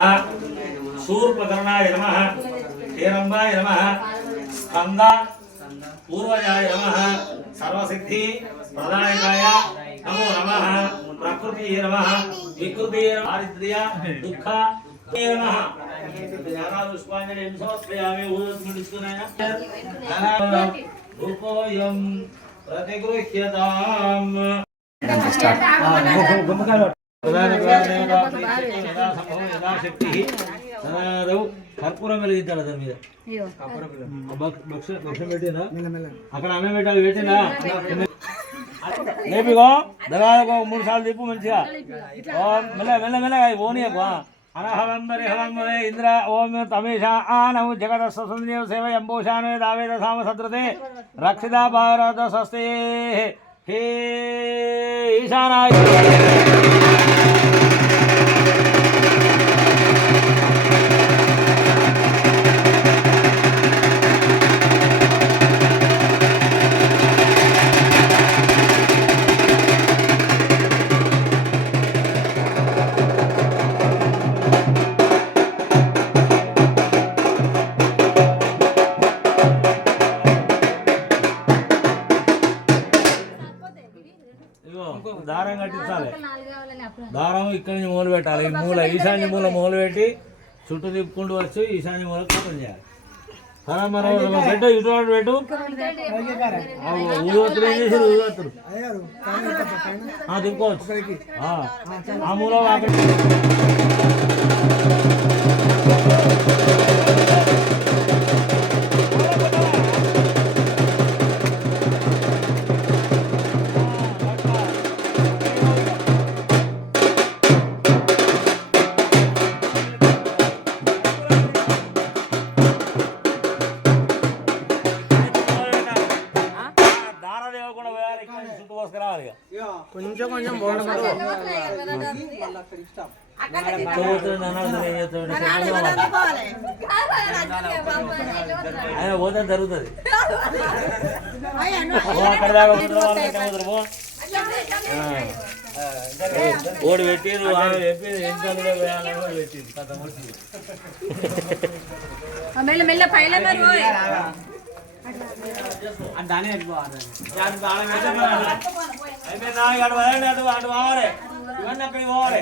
शूर्पकर्णाय नमः, हेरंबाय नमः, स्कंद पूर्वजाय नमः, सर्वसिद्धि प्रदायकाय नमो नमः, प्रकृतिये नमः, विकृतिये नमः, दारिद्र्य दुःख नमः। पुष्पांजलि समर्पयामि। रूपोऽयं प्रतिगृह्यताम्। కర్పూరం వెలిగించాలి దాని మీద భక్షం పెట్టినా అక్కడ అన్నం పెట్టాలి పెట్టినా లేపిగో దగాకో 3 సార్లు తిప్పు మంచిగా మెల్ల మెల్ల మెల్లగా ఓనియకు అనహవంబరి హవంబరే ఇంద్ర ఓం తమేష ఆనౌ జగదస్స సుందరేవ సేవ ఎంబోషానే దావేద సామ సద్రతే రక్షితా భారత స్వస్తే హే ఈశానాయ దారం కట్టించాలి. దారం ఇక్కడి నుంచి మూల పెట్టాలి. మూల ఈశాన్య మూల మూల పెట్టి చుట్టూ తిప్పుకుంటూ వచ్చి ఈశాన్య మూల కథం చేయాలి. పెట్టు ఇటువంటి పెట్టు ఊరవత్తులు ఏం చేశారు ఊరవత్తులు తిప్పుకోవచ్చు ఆ మూల కొంచెం కొంచెం ఆయన పోతే జరుగుతుంది. అక్కడ దాకా ఓడి పెట్టిరు ఆమె చెప్పి ఎంత పెట్టింది మెల్ల మెల్ల పైల అటు పోవాలి ఇవన్నీ అక్కడికి పోవాలి.